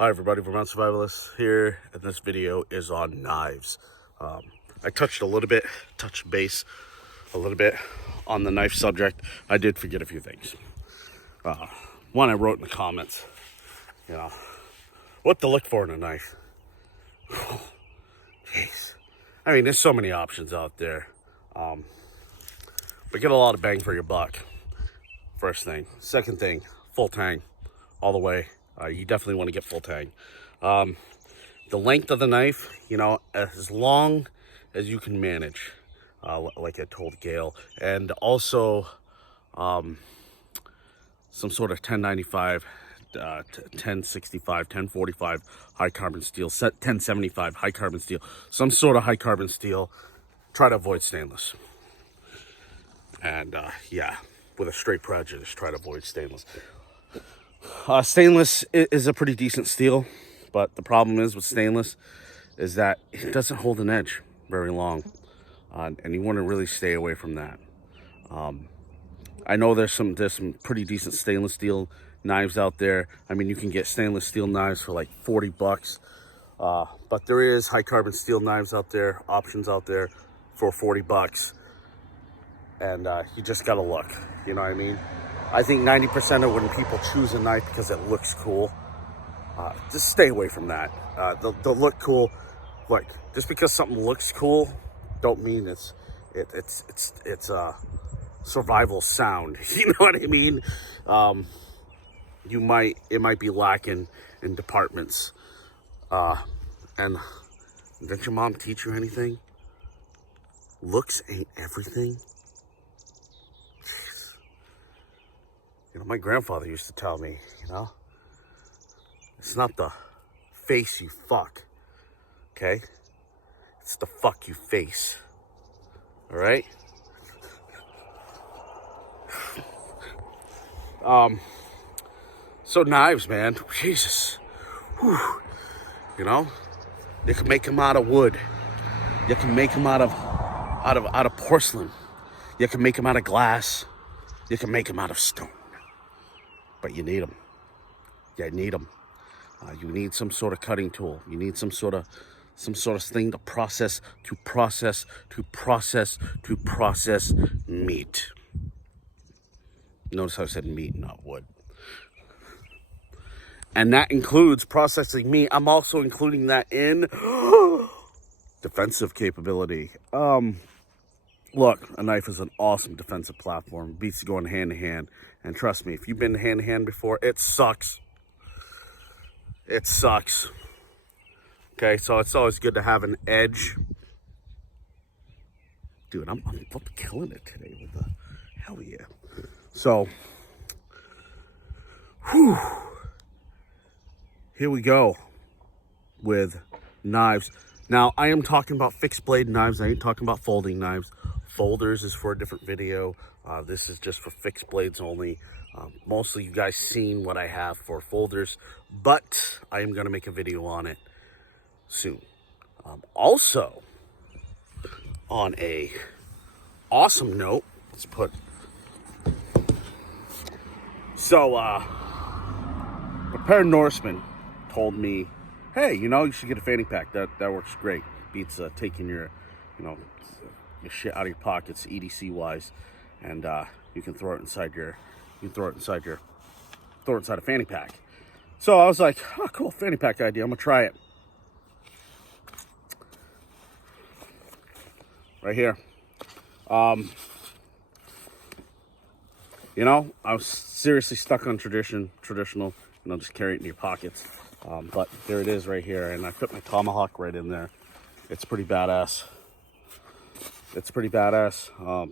Hi everybody, Vermont Survivalist here, and this video is on knives. I touched base a little bit on the knife subject. I did forget a few things. One, I wrote in the comments, what to look for in a knife. Jeez. I mean, there's so many options out there. But get a lot of bang for your buck, first thing. Second thing, full tang, all the way. You definitely want to get full tang. The length of the knife, as long as you can manage, like I told Gail, and also some sort of 1095, 1065, 1045 high carbon steel, 1075 high carbon steel, some sort of high carbon steel. Try to avoid stainless. And with a straight prejudice, try to avoid stainless. Stainless is a pretty decent steel, but the problem is with stainless is that it doesn't hold an edge very long, and you want to really stay away from that. I know there's some pretty decent stainless steel knives out there. I mean, you can get stainless steel knives for like $40, but there is high carbon steel knives out there, options out there for $40, and you just gotta look. You know what I mean? I think 90% of when people choose a knife because it looks cool, just stay away from that. They'll look cool. Look, just because something looks cool, don't mean it's survival sound. You know what I mean? It might be lacking in departments. And didn't your mom teach you anything? Looks ain't everything. My grandfather used to tell me, it's not the face you fuck, okay? It's the fuck you face, all right? So knives, man, Jesus. Whew. You can make them out of wood. You can make them out of porcelain. You can make them out of glass. You can make them out of stone. But you need them. You need them. You need some sort of cutting tool. You need some sort of thing to process meat. Notice how I said meat, not wood. And that includes processing meat. I'm also including that in defensive capability. Look, a knife is an awesome defensive platform. Beats going hand to hand. And trust me, if you've been hand to hand before, it sucks. It sucks. Okay, so it's always good to have an edge. Dude, I'm killing it today with the hell yeah. So, here we go with knives. Now, I am talking about fixed blade knives. I ain't talking about folding knives. Folders is for a different video. This is just for fixed blades only. Mostly you guys seen what I have for folders, but I am going to make a video on it soon. Also, on a awesome note, let's put... So, Prepared Norseman told me, hey, you should get a fanny pack. That works great. Beats taking your, your shit out of your pockets, EDC wise, and you can throw it inside a fanny pack. So I was like, oh, cool, fanny pack idea. I'm gonna try it. Right here. I was seriously stuck on traditional, just carry it in your pockets. But there it is right here, and I put my tomahawk right in there. It's pretty badass.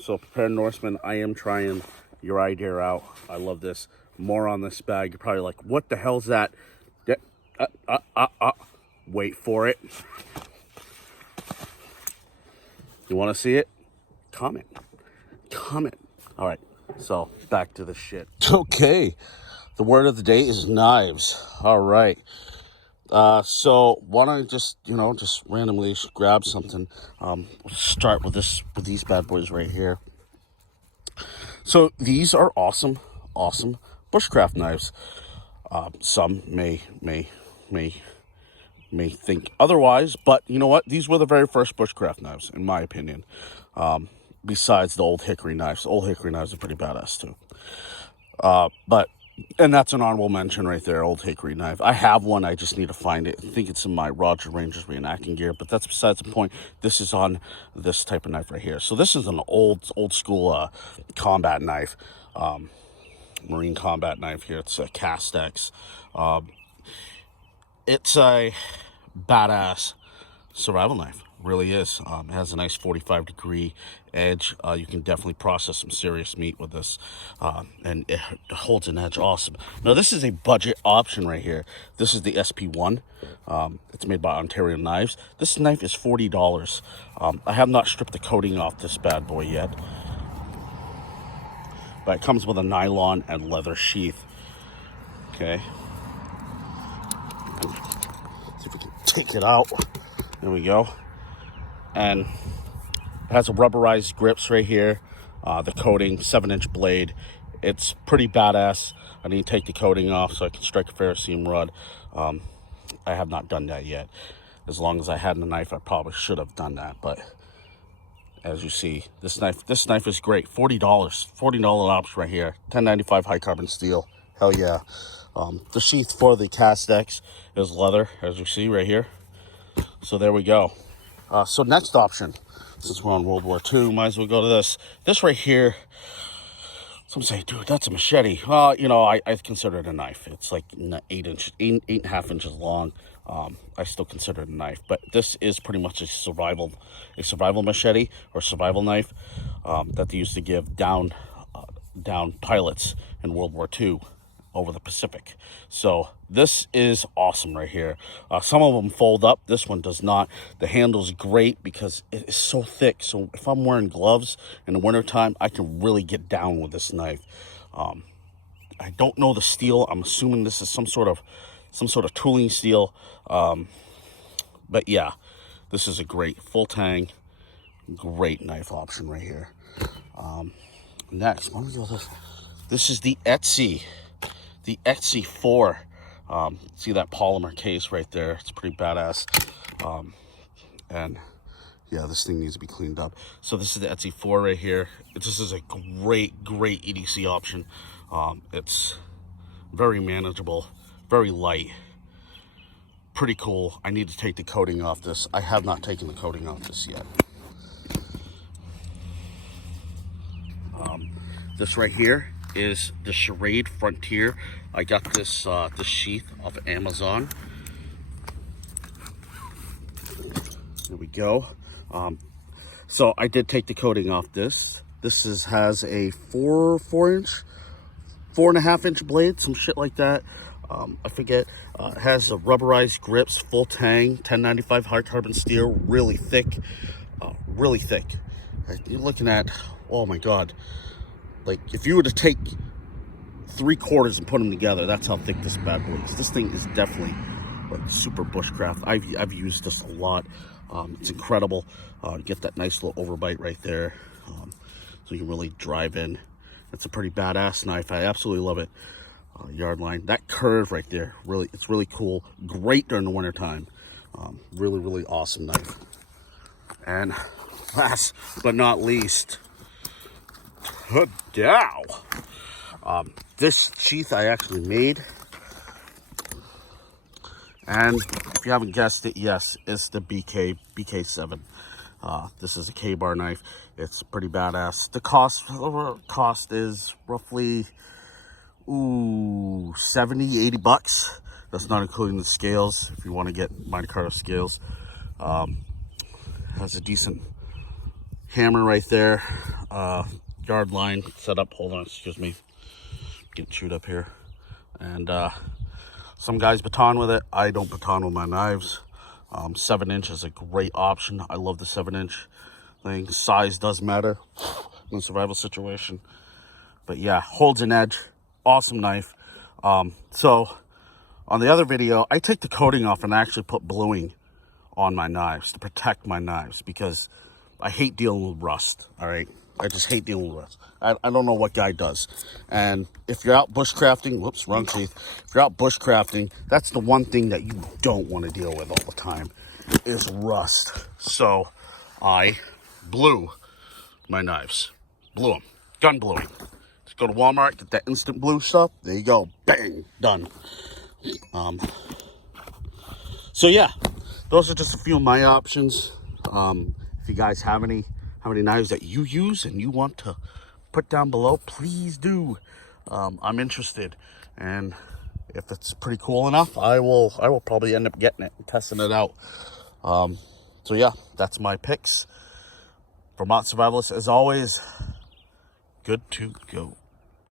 So Prepared Norseman, I am trying your idea out. I love this. More on this bag. You're probably like, what the hell's that? Wait for it. You want to see it? Comment. All right, so back to the shit. Okay, the word of the day is knives. All right. So why don't I just randomly grab something. Start with these bad boys right here. So these are awesome bushcraft knives. Some may may think otherwise, but you know what? These were the very first bushcraft knives, in my opinion. Besides the old hickory knives. The old hickory knives are pretty badass too. And that's an honorable mention right there, old hickory knife. I have one, I just need to find it. I think it's in my Roger Rangers reenacting gear, but that's besides the point. This is on this type of knife right here. So this is an old school combat knife, Marine combat knife here. It's a Castex. It's a badass survival knife, really is. It has a nice 45-degree edge. You can definitely process some serious meat with this, and it holds an edge awesome. Now this is a budget option right here. This is the SP1. It's made by Ontario Knives. This knife is $40. I have not stripped the coating off this bad boy yet, but it comes with a nylon and leather sheath. Okay, and see if we can take it out. There we go. And it has a rubberized grips right here. The coating, 7-inch blade. It's pretty badass. I need to take the coating off so I can strike a ferrocerium rod. I have not done that yet. As long as I had the knife, I probably should have done that. But as you see, this knife is great. $40 option right here. 1095 high carbon steel. Hell yeah. The sheath for the Castex is leather, as you see right here. So there we go. So next option, since we're on World War II, might as well go to this. This right here, some say, dude, that's a machete. Well, you know, I consider it a knife. It's like 8.5 inches long. I still consider it a knife, but this is pretty much a survival machete or survival knife that they used to give down pilots in World War II over the Pacific. So this is awesome right here. Some of them fold up. This one does not. The handle's great because it is so thick. So if I'm wearing gloves in the wintertime, I can really get down with this knife. I don't know the steel. I'm assuming this is some sort of tooling steel. But yeah, this is a great full tang, great knife option right here. Next, what do we go with this? This is the Etsy 4. See that polymer case right there? It's pretty badass. And yeah, this thing needs to be cleaned up. So this is the Etsy 4 right here. This is a great EDC option. It's very manageable, very light, pretty cool. I need to take the coating off this. I have not taken the coating off this yet. This right here is the Charade Frontier. I got this sheath off of Amazon. There we go. So I did take the coating off this. This has a 4.5 inch blade, some shit like that. I forget. It has a rubberized grips, full tang, 1095 high carbon steel, really thick, really thick. You're looking at, oh my God. Like, if you were to take 3/4 and put them together, that's how thick this bad boy is. This thing is definitely like super bushcraft. I've used this a lot. It's incredible. Get that nice little overbite right there, so you can really drive in. It's a pretty badass knife. I absolutely love it. Yard line, that curve right there, it's really cool. Great during the winter time. Really awesome knife. And last but not least, this sheath I actually made, and if you haven't guessed it, yes, it's the BK7. This is a K-bar knife. It's pretty badass. The cost is roughly 70-80 bucks. That's not including the scales. If you want to get Monte Carlo scales, has a decent hammer right there. Yard line set up. Hold on, excuse me. Get chewed up here. And some guys baton with it. I don't baton with my knives. 7-inch is a great option. I love the 7-inch thing. Size does matter in a survival situation. But yeah, holds an edge. Awesome knife. So on the other video, I take the coating off and I actually put bluing on my knives to protect my knives because I hate dealing with rust. All right. I just hate dealing with rust. I don't know what guy does. And if you're out bushcrafting, whoops, wrong teeth. If you're out bushcrafting, that's the one thing that you don't want to deal with all the time is rust. So I blew my knives. Blew them. Gun bluing. Just go to Walmart, get that instant blue stuff. There you go. Bang. Done. So yeah, those are just a few of my options. If you guys have any knives that you use and you want to put down below, please do. I'm interested, and if it's pretty cool enough, I will probably end up getting it and testing it out. So yeah, that's my picks. Vermont Survivalist, as always, good to go.